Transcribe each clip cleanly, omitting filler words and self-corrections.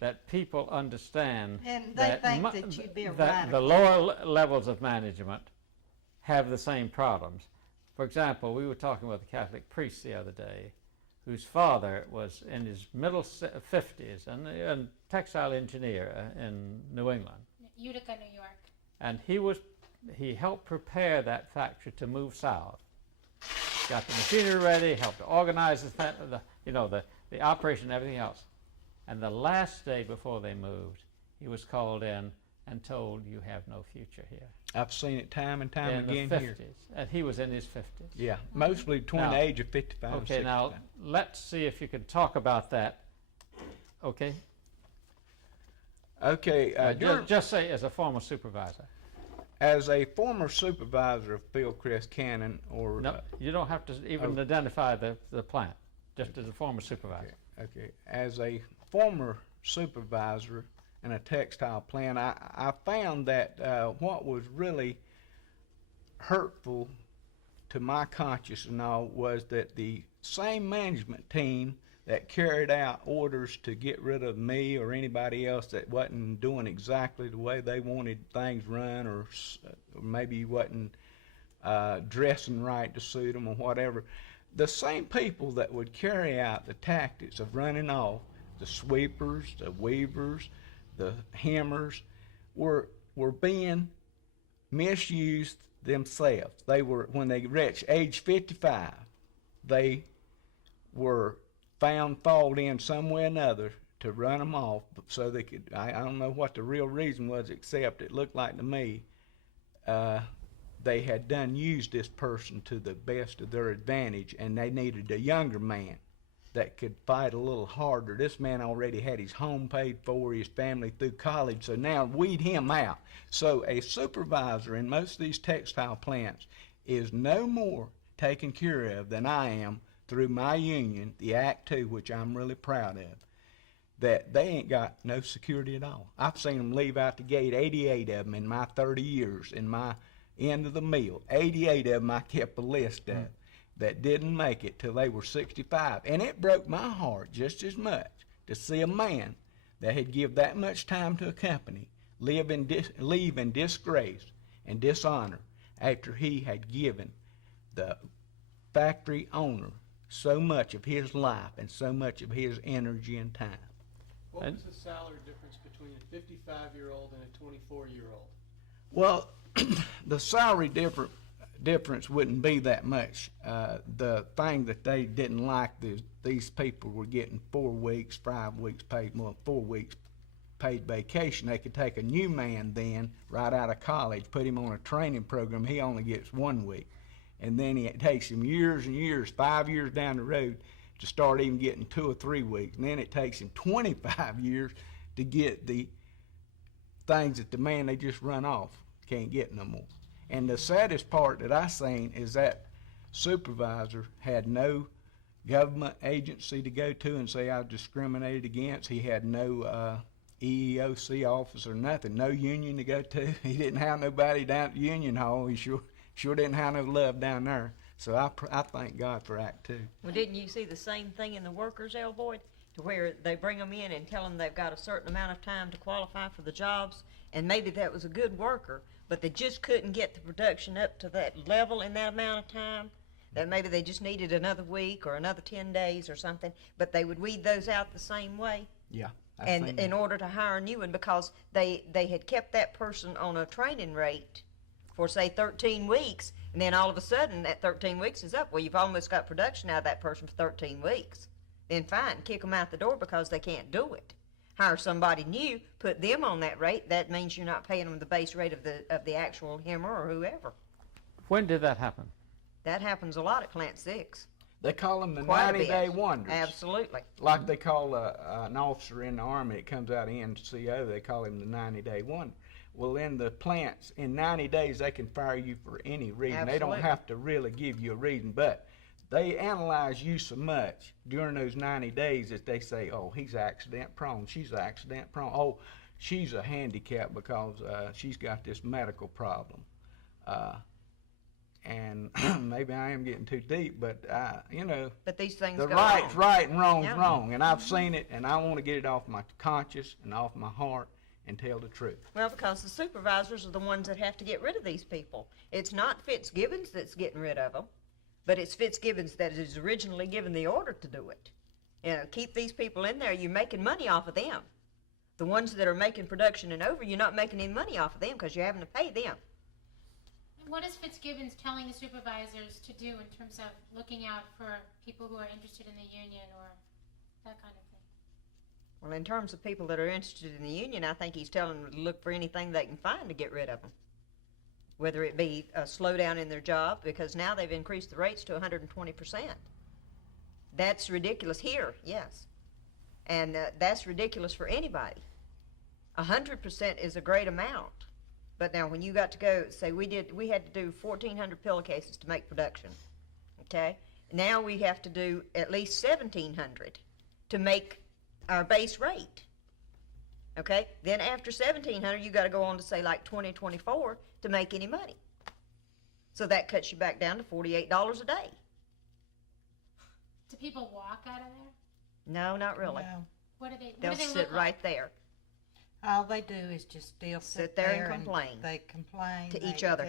that people understand And they think that you'd be a that the radical. lower levels of management have the same problems. For example, we were talking with a Catholic priest the other day whose father was in his middle 50s and a textile engineer in New England. Utica, New York. And he helped prepare that factory to move south. Got the machinery ready, helped to organize the operation and everything else. And the last day before they moved, he was called in and told, "You have no future here." I've seen it time and time In again the here. 50s. And he was in his 50s. Yeah, mostly between Now- the age of 55 and Okay, 65. now let's see if you can talk about that. Okay? Okay, Just say as a former supervisor. as a former supervisor of Fieldcrest Cannon, or No, you don't have to even oh. identify the plant, just as a former supervisor. okay, as a former supervisor in a textile plant, I found that what was really hurtful to my conscience and all was that the same management team that carried out orders to get rid of me or anybody else that wasn't doing exactly the way they wanted things run, or maybe wasn't dressing right to suit them or whatever, the same people that would carry out the tactics of running off, the sweepers, the weavers, the hemmers, were being misused themselves. They were, when they reached age 55, they were found fault in some way or another to run them off so they could, I don't know what the real reason was, except it looked like to me they had used this person to the best of their advantage, and they needed a younger man that could fight a little harder. This man already had his home paid for, his family through college, so now weed him out. So a supervisor in most of these textile plants is no more taken care of than I am through my union, the Act 2, which I'm really proud of, that they ain't got no security at all. I've seen them leave out the gate, 88 of them in my 30 years, in my end of the mill. 88 of them I kept a list of that didn't make it till they were 65. And it broke my heart just as much to see a man that had give that much time to a company leave in disgrace and dishonor after he had given the factory owner so much of his life and so much of his energy and time. What was the salary difference between a 55-year-old and a 24-year-old? Well, the salary difference wouldn't be that much. The thing that they didn't like, these people were getting 4 weeks, 5 weeks paid, 4 weeks paid vacation. They could take a new man then, right out of college, put him on a training program. He only gets 1 week. And then it takes him years and years, 5 years down the road, to start even getting 2 or 3 weeks. And then it takes him 25 years to get the things that the man they just run off can't get no more. And the saddest part that I seen is that supervisor had no government agency to go to and say I was discriminated against. He had no EEOC office or nothing, no union to go to. He didn't have nobody down at the union hall. He sure didn't have no love down there. So I thank God for Act 2. Well, didn't you see the same thing in the workers, L. Boyd, to where they bring them in and tell them they've got a certain amount of time to qualify for the jobs, and maybe that was a good worker, but they just couldn't get the production up to that level in that amount of time, that maybe they just needed another week or another 10 days or something, but they would weed those out the same way. Yeah. And in order to hire a new one, because they had kept that person on a training rate for, say, 13 weeks, and then all of a sudden that 13 weeks is up. Well, you've almost got production out of that person for 13 weeks. Then fine, kick them out the door because they can't do it. Hire somebody new, put them on that rate. That means you're not paying them the base rate of the actual hemmer or whoever. When did that happen? That happens a lot at Plant 6. They call them the Quite a 90-day bit. wonders. Absolutely. Like they call an officer in the Army that comes out of NCO, they call him the 90-day wonder. Well, in the plants, in 90 days, they can fire you for any reason. Absolutely. They don't have to really give you a reason, but they analyze you so much during those 90 days that they say, oh, he's accident prone, she's accident prone, oh, she's a handicap because she's got this medical problem. And maybe I am getting too deep, but you know, But these things the go right's on. right and wrong's Yeah. wrong, and I've seen it, and I want to get it off my conscience and off my heart and tell the truth. Well, because the supervisors are the ones that have to get rid of these people. It's not Fitzgibbons that's getting rid of them, but it's Fitzgibbons that is originally given the order to do it. You know, keep these people in there. You're making money off of them. The ones that are making production and over, you're not making any money off of them because you're having to pay them. What is Fitzgibbons telling the supervisors to do in terms of looking out for people who are interested in the union or that kind of thing? Well, in terms of people that are interested in the union, I think he's telling them to look for anything they can find to get rid of them. Whether it be a slowdown in their job, because now they've increased the rates to 120%. That's ridiculous here, yes. And that's ridiculous for anybody. 100% is a great amount. But now when you got to go, say we had to do 1,400 pillowcases to make production, okay? Now we have to do at least 1,700 to make our base rate, okay? Then after 1,700, you got to go on to say like 2024 to make any money. So that cuts you back down to $48 a day. Do people walk out of there? No, not really. No. What do they? What They'll do they sit look like? right there. All they do is just still Sit there and complain They complain to each other.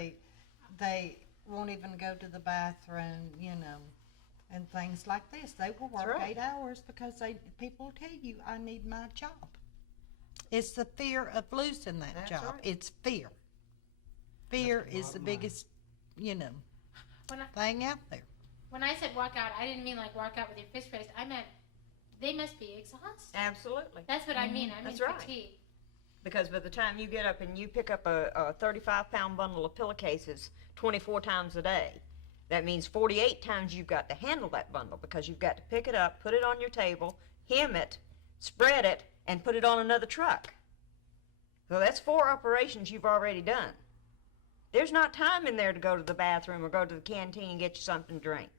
They won't even go to the bathroom, you know, and things like this. They will work right. 8 hours because people tell you, I need my job. It's the fear of losing that That's job. right. It's fear. Fear is the biggest, you know, When I, thing out there. when I said walk out, I didn't mean like walk out with your fist raised. I meant they must be exhausted. Absolutely. That's what I mean. I mean That's right. fatigue. Because by the time you get up and you pick up a 35-pound bundle of pillowcases 24 times a day, that means 48 times you've got to handle that bundle because you've got to pick it up, put it on your table, hem it, spread it, and put it on another truck. So that's 4 operations you've already done. There's not time in there to go to the bathroom or go to the canteen and get you something to drink.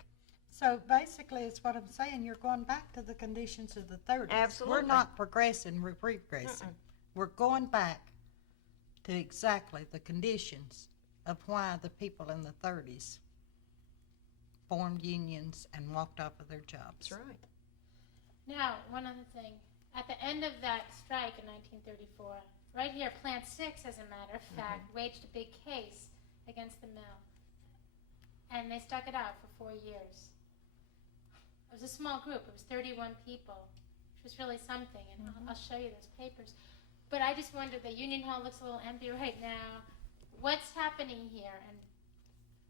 So basically, it's what I'm saying. You're going back to the conditions of the 30s. Absolutely. We're not progressing, we're regressing. We're going back to exactly the conditions of why the people in the 30s formed unions and walked off of their jobs. That's right. Now, one other thing. At the end of that strike in 1934, right here, Plant 6, as a matter of fact, waged a big case against the mill. And they stuck it out for 4 years. It was a small group. It was 31 people, which was really something. And I'll show you those papers. But I just wondered, the Union Hall looks a little empty right now. What's happening here? And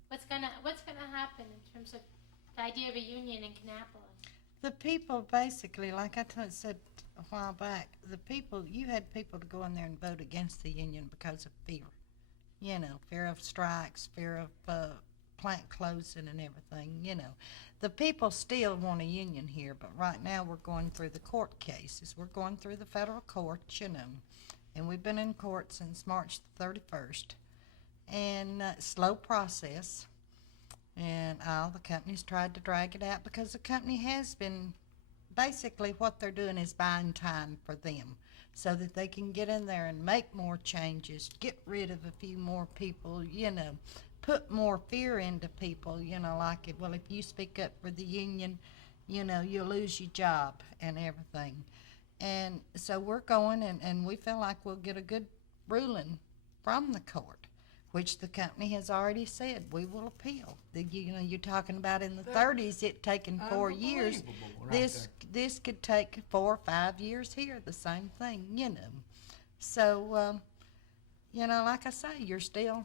what's gonna happen in terms of the idea of a union in Kannapolis? The people basically, like I said a while back, you had people to go in there and vote against the union because of fear. You know, fear of strikes, fear of plant closing and everything, you know. The people still want a union here, but right now we're going through the court cases. We're going through the federal courts, you know, and we've been in court since March the 31st. And slow process. And all the companies tried to drag it out because the company has been, basically what they're doing is buying time for them so that they can get in there and make more changes, get rid of a few more people, you know, put more fear into people, you know, like, well, if you speak up for the union, you know, you'll lose your job and everything. And so we're going, and we feel like we'll get a good ruling from the court, which the company has already said we will appeal. You know, you're talking about in the 30s, it taking 4 years. This could take 4 or 5 years here, the same thing, you know. So, you know, like I say, you're still,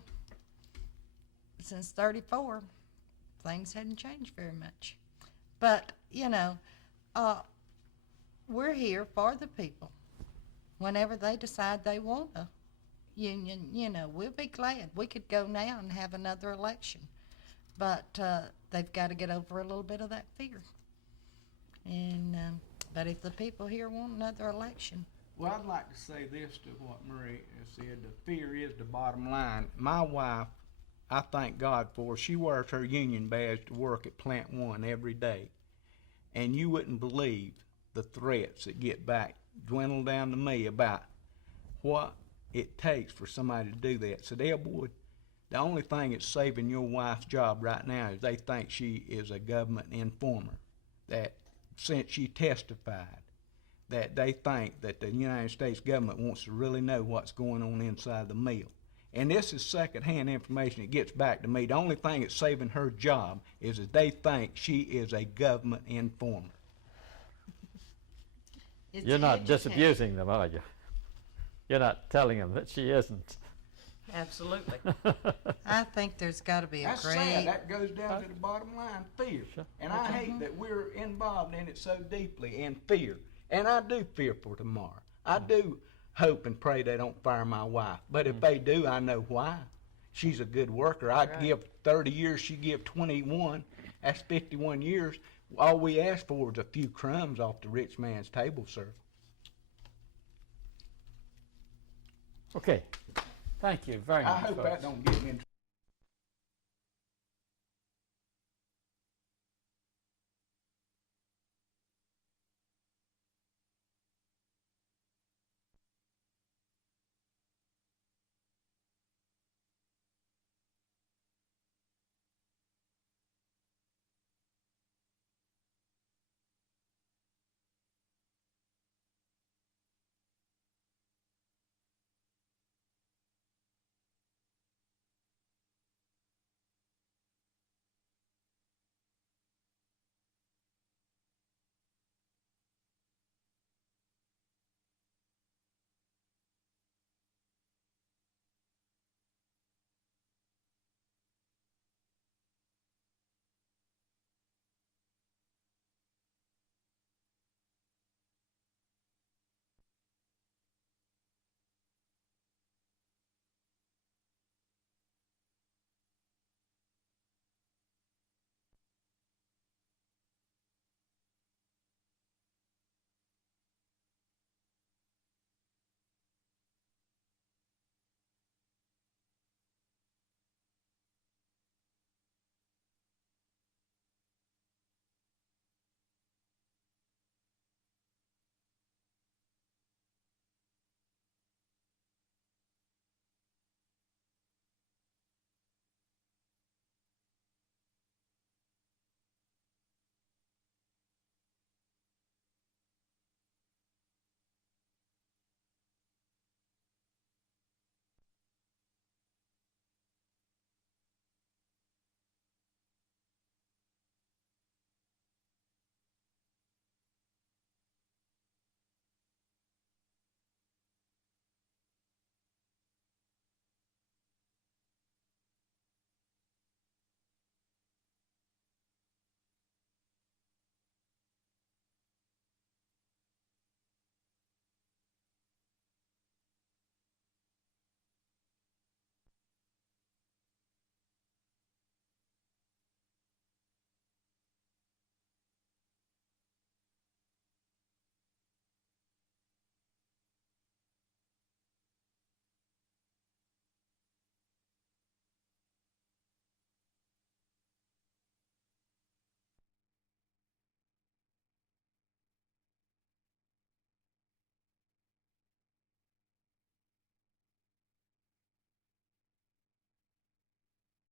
since 34, things hadn't changed very much. But, you know, we're here for the people. Whenever they decide they want a union, you know, we'll be glad. We could go now and have another election. But they've got to get over a little bit of that fear. And but if the people here want another election. Well, I'd like to say this to what Marie has said. The fear is the bottom line. My wife, I thank God for her. She wears her union badge to work at Plant 1 every day. And you wouldn't believe the threats that get back, dwindle down to me about what it takes for somebody to do that. So, Boyd, the only thing that's saving your wife's job right now is they think she is a government informer. That since she testified, that they think that the United States government wants to really know what's going on inside the mill. And this is secondhand information. It gets back to me. The only thing that's saving her job is that they think she is a government informer. It's You're not education. disabusing them, are you? You're not telling them that she isn't. Absolutely. I think there's got to be a That's great. sad. That goes down to the bottom line, fear. Sure. And I hate that we're involved in it so deeply in fear. And I do fear for tomorrow. I do hope and pray they don't fire my wife. But if they do, I know why. She's a good worker. I'd give 30 years, she give 21. That's 51 years. All we ask for is a few crumbs off the rich man's table, sir. Okay. Thank you very I much, hope folks. that don't get into